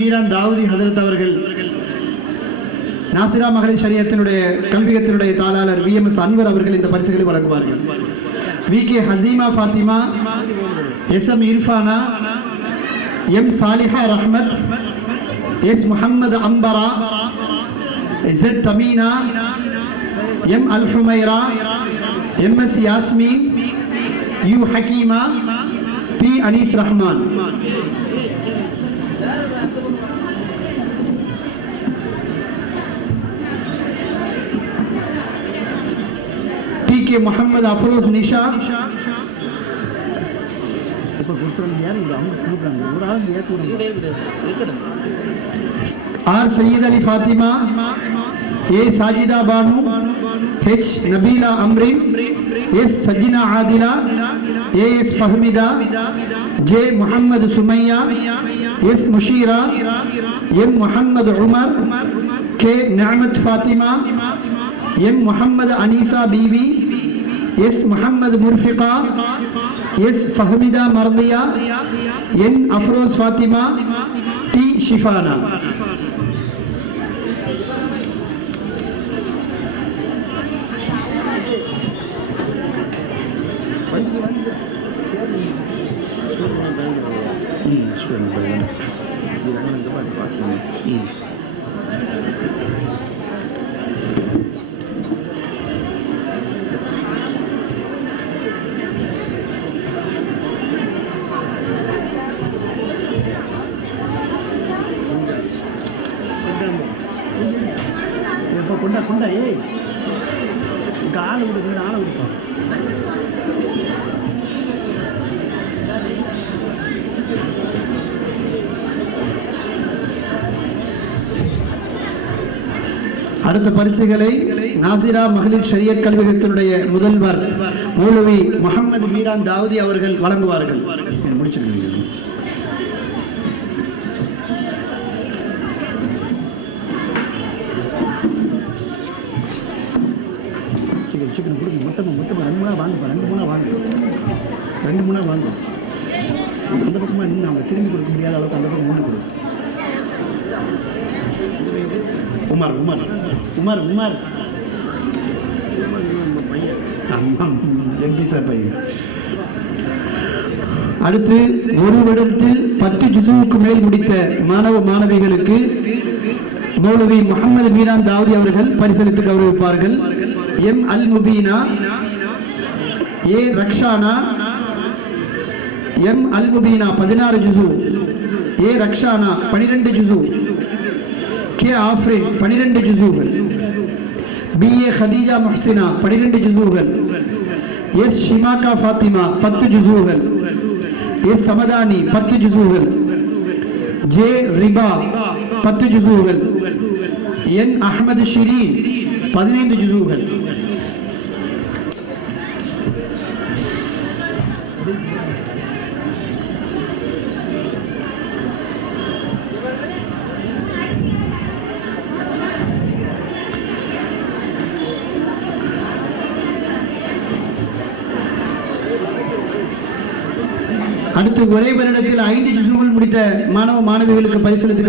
மீரான் தாவூதி ஹஜரத் அவர்கள் நாசிரா மகளிர் ஷரியத்தினுடைய கல்வியத்தினுடைய தாளாளர் VMS அன்வர் அவர்கள் இந்த பரிசுகளை வழங்குவார்கள். VK Haseema Fathima, SM Irfana, M Saliha Rahmath, S Muhammad Ambara, Z Tameena, M Al Humaira, MS Yasmeen, U Hakeema, P Anees Rahman. PK Muhammad Afroz Nisha, R Sayeed Ali Fathima, A Sajitha Banu, H Nabeela Amreen, S Sajina Adila, AS Fahmida, J Muhammad Sumaiya, S Musheera, M Muhammad Umar, K Niamath Fathima, M Muhammad Aneesa Beevi, S Muhammad Murfika, S Fahmida Mardhiya, N Afroz Fathima, T Shifana. கொண்டா ஏய் ஆளை விடுங்க ஆளை விடுப்போம். அடுத்த பரிசுகளை நாசிரா மகளிர் ஷரியத் கல்வியகத்தினுடைய முதல்வர் மௌலவி முஹம்மது மீரான் தாவூதி அவர்கள் வழங்குவார்கள். முடிச்சிருக்கீங்க. சிக்கன் கொடுங்க. மொத்தமாக ரெண்டு மூணா வாங்க. அந்த பக்கமாக இன்னும் அவங்க திரும்பி கொடுக்க முடியாத அளவுக்கு அந்த பக்கம் மூணு கொடுக்கும். உமர் MP சார் பையன். அடுத்து ஒரு வருடத்தில் 10 ஜுஸுவுக்கு மேல் முடித்த மாணவ மாணவிகளுக்கு மௌலவி முஹம்மது மீரான் தாவூதி அவர்கள் பரிசளித்து கௌரவிப்பார்கள். M Al Mubeena, A Rakshana, M Al Mubeena 16 ஜுஸு, A ரக்ஷானா 12 ஜுஸு, K ஆஃப்ரின் 12 ஜுஸுகள், BA ஹதீஜா முஹ்சினா 12 ஜுஸுகள், S ஷிமாகா ஃபாத்திமா 10 ஜுஸுகள், S சமதானி 10 ஜுஸுகள், J ரிபா 10 ஜுஸுகள், N அஹ்மது ஷிரீன் 15 ஜுஸுகள். அடுத்து ஒரே வருடத்தில் 5 ஜுஸுகள் முடித்த மாணவ மாணவிகளுக்கு பரிசளித்து